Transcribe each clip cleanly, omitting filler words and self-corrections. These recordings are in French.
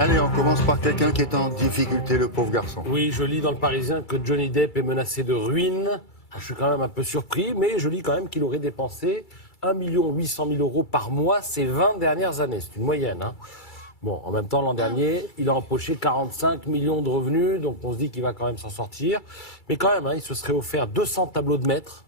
Allez, on commence par quelqu'un qui est en difficulté, le pauvre garçon. Oui, je lis dans le Parisien que Johnny Depp est menacé de ruine. Je suis quand même un peu surpris, mais je lis quand même qu'il aurait dépensé 1 800 000 euros par mois ces 20 dernières années. C'est une moyenne, hein. Bon, en même temps, l'an dernier, il a empoché 45 millions de revenus, donc on se dit qu'il va quand même s'en sortir. Mais quand même, hein, il se serait offert 200 tableaux de maître,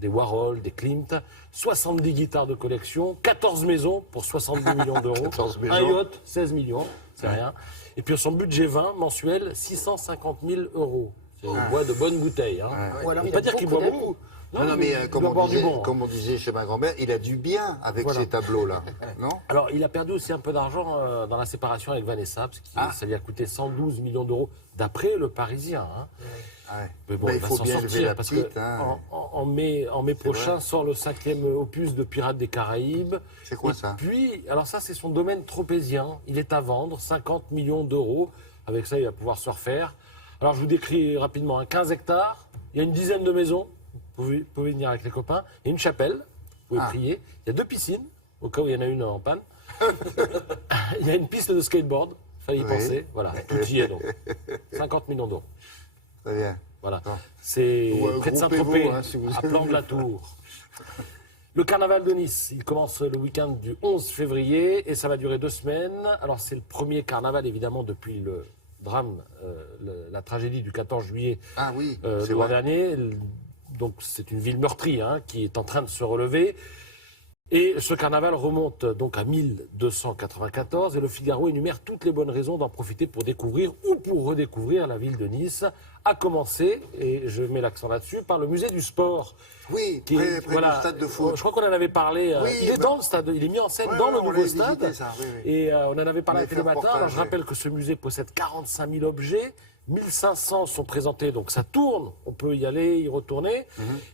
des Warhol, des Klimt, 70 guitares de collection, 14 maisons pour 70 millions d'euros, 14 maisons. un yacht, 16 millions, c'est rien. Et puis son budget vin mensuel, 650 000 euros. C'est une boîte de bonnes bouteilles. Hein. Ou alors, On il peut a pas dire qu'il beaucoup boit d'amis. beaucoup. Non, mais il doit boire du bon. comme on disait chez ma grand-mère, il a du bien avec Voilà. ces tableaux-là, non? Alors, il a perdu aussi un peu d'argent dans la séparation avec Vanessa, parce que ça lui a coûté 112 millions d'euros, d'après le Parisien. Hein. Ouais. Mais bon, Mais il il va faut s'en bien élever sortir, la parce petite, que hein. en mai prochain sort le 5e opus de Pirates des Caraïbes. C'est quoi Et ça? Puis, alors ça, c'est son domaine tropézien. Il est à vendre, 50 millions d'euros. Avec ça, il va pouvoir se refaire. Alors, je vous décris rapidement, hein. 15 hectares, il y a une dizaine de maisons. Vous pouvez venir avec les copains. Il y a une chapelle, vous pouvez prier. Il y a 2 piscines, au cas où il y en a une en panne. Il y a une piste de skateboard, il fallait y penser. Voilà, tout y est donc. 50 millions d'euros. Très bien. Voilà. Bon. C'est Ou, près de groupez-vous, Saint-Tropez, hein, si vous à aimez. Plan de la Tour. Le carnaval de Nice, il commence le week-end du 11 février et ça va durer 2 semaines. Alors c'est le premier carnaval évidemment depuis le drame, la tragédie du 14 juillet Ah oui, de c'est l'an vrai. dernier. Donc c'est une ville meurtrie hein, qui est en train de se relever. Et ce carnaval remonte donc à 1294 et le Figaro énumère toutes les bonnes raisons d'en profiter pour découvrir ou pour redécouvrir la ville de Nice, à commencer, et je mets l'accent là-dessus, par le musée du sport. Oui, Qui est- près du stade de foot. Je crois qu'on en avait parlé. Oui, il est bah- dans le stade, il est mis en scène Ouais, dans ouais, le on nouveau l'avait stade. visité, ça, oui, oui. Et on en avait On parlé avait un peu fait le un matin. Alors je reportage, rappelle que ce musée possède 45 000 objets. 1500 sont présentés, donc ça tourne, on peut y aller, y retourner.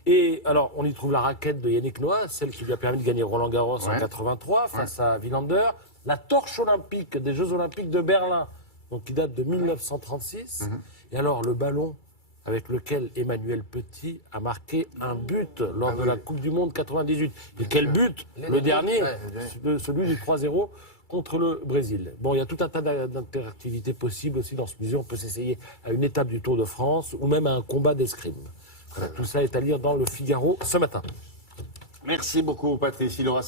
Et alors, on y trouve la raquette de Yannick Noah, celle qui lui a permis de gagner Roland Garros en 83 face à Wilander, la torche olympique des Jeux Olympiques de Berlin, donc qui date de 1936. Et alors, le ballon avec lequel Emmanuel Petit a marqué un but lors de la Coupe du Monde 98. Et quel but? Le dernier, celui du 3-0 contre le Brésil. Bon, il y a tout un tas d'interactivités possibles aussi dans ce musée. On peut s'essayer à une étape du Tour de France ou même à un combat d'escrime. Voilà, tout ça est à lire dans le Figaro ce matin. Merci beaucoup, Patrice. Il aura